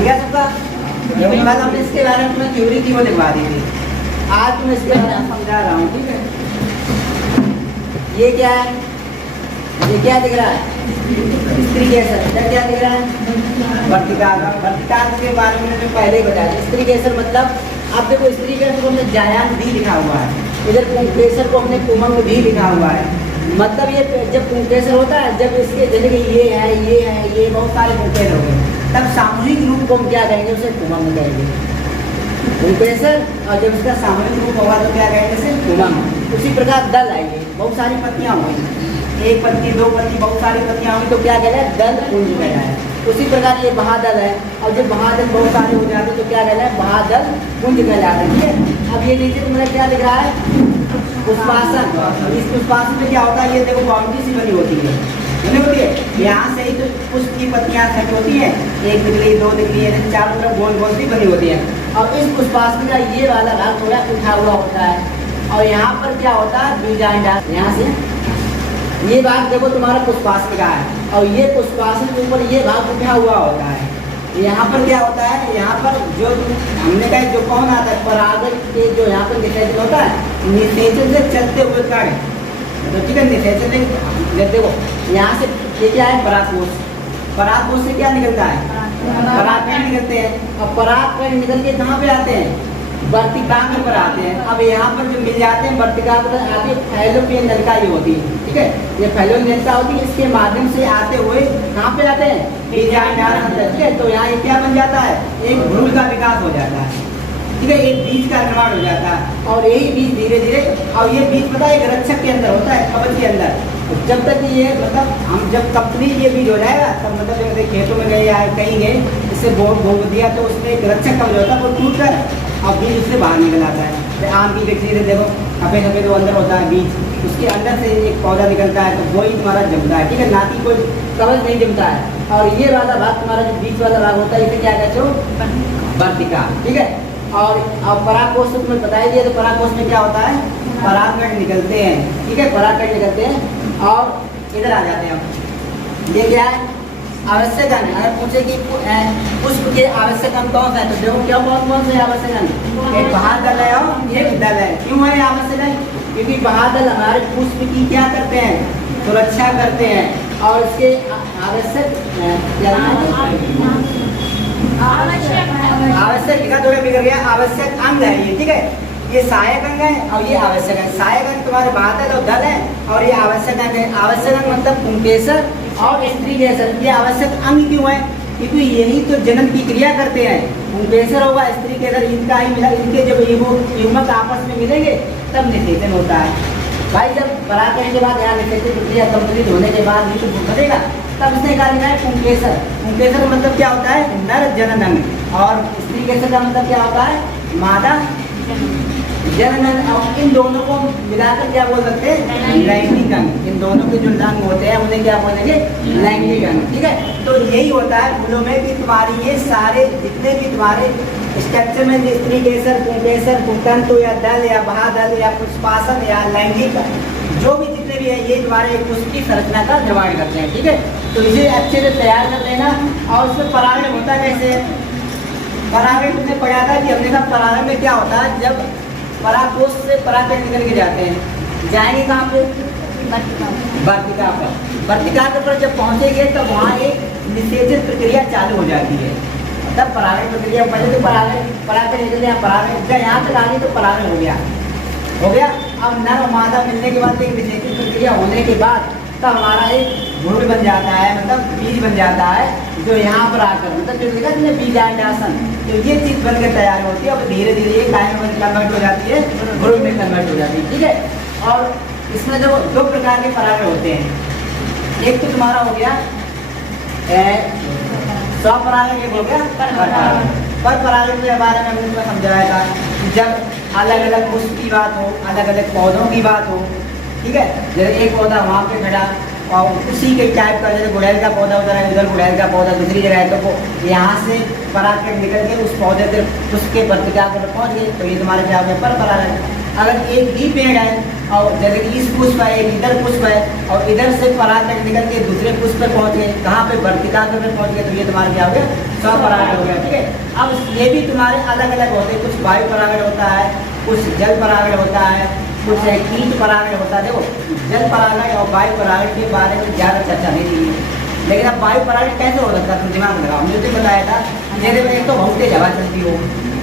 बन गया सबका। लेकिन बाद हमने इसके बारे में तुम्हें थ्योरी थी वो लिखवा दी थी, आज तुम्हें इसके बारे में समझा रहा हूँ, ठीक है। ये क्या है, ये क्या दिख रहा है, स्त्री केसर, क्या दिख रहा है, वर्तिकाग्र। वर्तिकाग्र के बारे में जो पहले ही बताया, स्त्री केसर मतलब आप देखो स्त्री केसर को हमने जायान भी लिखा हुआ है, इधर पुंकेसर को हमने कुमंग भी लिखा हुआ है। मतलब ये जब पुंकेसर होता है, जब इसके जैसे कि ये है, ये है, ये बहुत सारे पुंकेसर हो गए, तब सामूहिक रूप को हम क्या कहेंगे, उसे कुमंग कहेंगे, पुंकेसर। और जब इसका सामूहिक रूप होगा तो क्या कहेंगे, उसे कुमंग। उसी प्रकार दल आएंगे, बहुत सारी पत्तियाँ होंगी, एक पत्ती, दो पत्ती, बहुत सारी पत्तियाँ होंगी तो क्या कहलाए, दल पुंज कहलाए। उसी प्रकार ये महादल है, और जब महादल बहुत सारे हो जाते तो क्या कहलाए, महादल पुंज कहलाते हैं, ठीक है। अब ये नीचे तुम्हें क्या दिख रहा है, पुष्पासन। इस पुष्पासन में क्या होता है, ये देखो बाउंड्री सी बनी होती है, बनी होती है, यहाँ से ही तो पुष्प की पत्तियाँ खड़ी होती है, एक निकली, दो निकली, चारों तरफ गोल गोल सी बनी होती है। और इस पुष्पासन का ये वाला भाग थोड़ा उठा हुआ होता है, और यहाँ पर क्या होता है, बीजांडासन। यहाँ से ये भाग देखो तुम्हारा पुष्पासन का है, और ये पुष्पासन के ऊपर ये भाग उठा हुआ होता है। यहाँ पर क्या होता है, यहाँ पर जो हमने कहा जो कौन आता है, परागण के जो यहाँ पर निषेचन होता है, निषेचन से चलते हुए कार्य, तो ठीक है, निषेचन से देखो यहाँ से ये क्या है, परागकोश, परागकोश से क्या निकलता है, परागकण निकलते हैं, और परागकण निकल के कहाँ पे आते हैं, वर्तिकाग्र पर आते हैं। अब यहाँ पर जो मिल जाते हैं वर्तिकाग्र पर आगे फैलोपियन नलिका ये होती है, ठीक है, ये फैलोपियन नलिका होती है, इसके माध्यम से आते हुए कहाँ पे आते हैं, बीजांडासन, ठीक है। तो यहाँ ये क्या बन जाता है, एक भ्रूण का विकास हो जाता है, ठीक है, एक बीज का निर्माण हो जाता है, और यही बीज धीरे धीरे, और ये बीज पता है एक रक्षक के अंदर होता है, कवच के अंदर। जब तक ये मतलब हम जब कंप्लीट ये बीज हो जाएगा तब मतलब जैसे खेतों में गए या कहीं गए, इससे बो दिया तो उसमें एक रक्षक कवच होता है, वो टूट कर और बीज उससे बाहर निकल आता है। आम की वृक्ष से देखो सफेद सफेद वो अंदर होता है बीज, उसके अंदर से एक पौधा निकलता है, तो वही तुम्हारा जमता है, ठीक है, ना कि कोई कवच नहीं जमता है। और ये वाला भाग तुम्हारा जो बीच वाला भाग होता है, इसे क्या कहते हो, वर्तिका, ठीक है। और परागकोश तो तुम्हें बताया दिया, तो परागकोश में क्या होता है, परागकण निकलते हैं, ठीक है, परागकण निकलते हैं, और इधर आ जाते हैं हम। ये क्या है, आवश्यक अंग। अगर पूछे कि पुष्प के आवश्यक अंग कौन सा है, तो देखो क्या कौन से आवश्यक अंग, एक बाहर दल है और एक दल है। क्यों है आवश्यक अंग, क्योंकि बाहर दल हमारे पुष्प की क्या करते हैं, सुरक्षा करते हैं, और इसके आवश्यक आवश्यक लिखा थोड़ा बिगड़ गया, आवश्यक अंग है ये, ठीक है। ये सहायक अंग है और ये आवश्यक अंग। सहायक अंग तुम्हारे बादल और दल है, और ये आवश्यक अंग है। आवश्यक अंग मतलब पुंकेसर और स्त्री केसर, ये आवश्यक अंग क्यों है, क्योंकि यही तो जन्म की क्रिया करते हैं। पुंकेसर होगा, स्त्री केसर, इनका ही मिला, इनके जब युग्मक आपस में मिलेंगे तब निषेचन होता है। भाई जब पराग करने के बाद यहाँ निषेचन प्रक्रिया कंप्लीट होने के बाद ये बनेगा, तब इसने कहा लिखा है पुंकेसर। पुंकेसर मतलब क्या होता है, नर जनन अंग, और स्त्री केसर का मतलब क्या होता है, मादा जनन। और इन दोनों को मिलाकर क्या बोल सकते हैं, लैंगिक अंग। इन दोनों के जो अंग होते हैं उन्हें क्या बोलेंगे, लैंगिक अंग, ठीक है। तो यही होता है फूलों में भी तुम्हारी ये सारे जितने भी तुम्हारे स्ट्रक्चर में स्त्री केसर, पुंकेसर, पुंतंतु या दल या महादल या पुष्पासन या लैंगिक, जो भी जितने भी है ये तुम्हारे पुष्प की संरचना का निर्माण करते हैं, ठीक है। तो इसे अच्छे से तैयार कर लेना। और उसमें परागण होता कैसे, परागण तुमने पढ़ा था कि हमने कहा परागण में क्या होता है, जब परागकोश से परागकण निकल के जाते हैं, जाएंगे कहाँ पे, वर्तिका पर। वर्तिका पर जब पहुँचेंगे तब वहाँ एक निषेचन प्रक्रिया चालू हो जाती है। तब परागण प्रक्रिया, पहले तो परागकण निकल गया, परागण जब यहाँ तक आ गई तो परागण हो गया। अब नर और मादा मिलने के बाद एक निषेचन प्रक्रिया होने के बाद तब हमारा एक भ्रूण बन जाता है, मतलब बीज बन जाता है, जो यहाँ पर आकर मतलब जो देखा तुमने बीजांडासन, तो ये चीज बन के तैयार होती है। और धीरे धीरे ये कायम में कन्वर्ट हो जाती है, भ्रूण में कन्वर्ट हो जाती है, ठीक है। और इसमें जो दो प्रकार के परागण होते हैं, एक तो तुम्हारा हो गया स्वपरागण, एक हो गया पर परागण के बारे में हमने समझाया था। जब अलग अलग पुष्प की बात हो, अलग अलग पौधों की बात हो, ठीक है, जैसे एक पौधा वहाँ पे खड़ा, और उसी के टाइप का, जैसे गुड़हल का पौधा उधर है, उधर गुड़हल का पौधा दूसरी जगह है, तो वो यहाँ से पराग निकल के उस पौधे से उसके वर्तिका पर पहुँच गए, तो ये तुम्हारे क्या हो गया, पर परागण। अगर एक ही पेड़ है और जैसे कि इस पुष्प है, इधर पुष्प है, और इधर से पराग निकल के दूसरे पुष्प पे पहुँच गए, कहाँ पे, वर्तिका पे पहुँच गए, तो ये तुम्हारे क्या हो गया, स्वपरागण हो गया। ठीक है, अब ये भी तुम्हारे अलग अलग होते हैं, कुछ वायु परागण होता है, कुछ जल परागण होता है, कुछ कीट परागण होता है। देखो जल परागण और वायु परागण के बारे में ज़्यादा चर्चा नहीं की है, लेकिन अब वायु परागण कैसे हो सकता है, तो दिमाग लगाओ। मुझे तो बताया था जैसे एक तो बहुत तेज हवा चलती हो,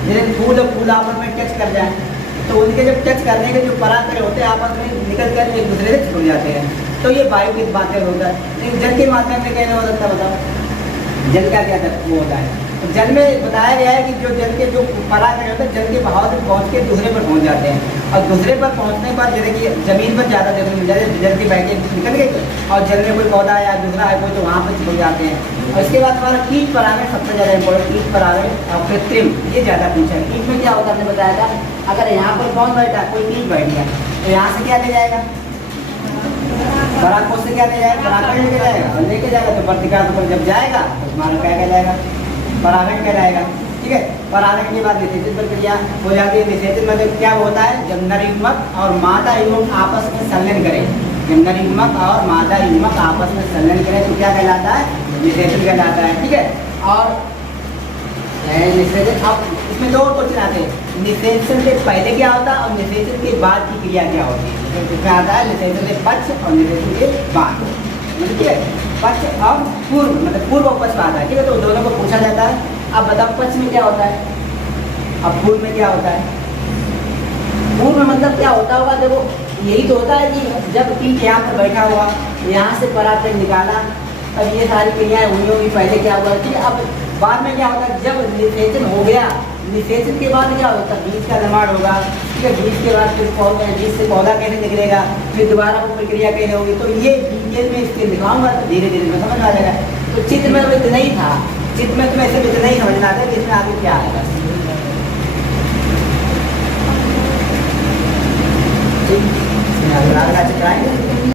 जैसे फूल और फूल आपस में टच कर जाए, तो उनके जब टच करने के जो परागण होते हैं आपस में निकल कर एक दूसरे से छुड़ जाते हैं, तो ये वायु के माध्यम होता है। लेकिन जल के माध्यम से कैसे हो सकता है, बताओ। जल का क्या वो होता है, तो जल में बताया गया है कि जो जल के जो परागण होते हैं जल के बहाव से पहुँच के दूसरे पर पहुँच जाते हैं, और दूसरे पर पहुँचने पर जैसे कि जमीन पर ज़्यादा देखने मिल जाते हैं, जल के बह के निकल गए और जल में कोई पौधा या दूसरा है कोई, तो वहाँ पर छुड़ जाते हैं। और इसके बाद हमारा कीट परागण सबसे ज़्यादा इम्पोर्टेंट, कीट परागण और कृत्रिम, ये ज़्यादा पूछा है। कीट में क्या होता है, हमने बताया था, अगर यहाँ पर कौन बैठा, कोई कीट बैठ गया, तो यहाँ से क्या ले जाएगा, पराग से क्या ले जाएगा, परागण लेके जाएगा, और लेके जाएगा तो वर्तिका पर जब जाएगा तो तुम्हारा क्या कहलाएगा, परागण कहलाएगा। ठीक है, परागण के बाद निषेचन प्रक्रिया हो जाती है। निषेचन मतलब क्या होता है, जब नर युग्मक और मादा युग्मक आपस में संलयन करें, जब नर युग्मक और मादा युग्मक आपस में संलयन करें तो क्या कहलाता है, निषेचन कहलाता है। ठीक है, और निषेचन, अब इसमें दो क्वेश्चन आते हैं, निषेचन से पहले क्या होता है और निषेचन के बाद की क्रिया क्या होती है। इसमें आता है निषेचन से पक्ष और निषेचन के बाद, ठीक है, पक्ष और पूर्व, मतलब पूर्व और पक्ष आता है। ठीक है, तो दोनों को पूछा जाता है। अब बताओ पक्ष में क्या होता है, अब पूर्व में क्या होता है। पूर्व में मतलब क्या होता होगा, देखो यही तो होता है कि जब कीट यहाँ पर बैठा हुआ, यहाँ से पराग निकाला, अब ये सारी क्रियाएं हुई होगी, पहले क्या हुआ। ठीक है, अब बाद में क्या होता है, जब निषेचन हो गया, निषेचन के बाद क्या होता है, बीज का निर्माण होगा। ठीक है, बीज के बाद फिर पौधा, बीज से पौधा कैसे निकलेगा, फिर दोबारा वो प्रक्रिया कैसे होगी, तो ये डिटेल में इसके दिखाऊंगा, तो धीरे धीरे में समझ आ जाएगा। तो चित्र में इतना ही था, चित्र में तुम्हें सिर्फ इतना ही समझना था कि इसमें आगे क्या आएगा। ठीक, चित्र आएंगे।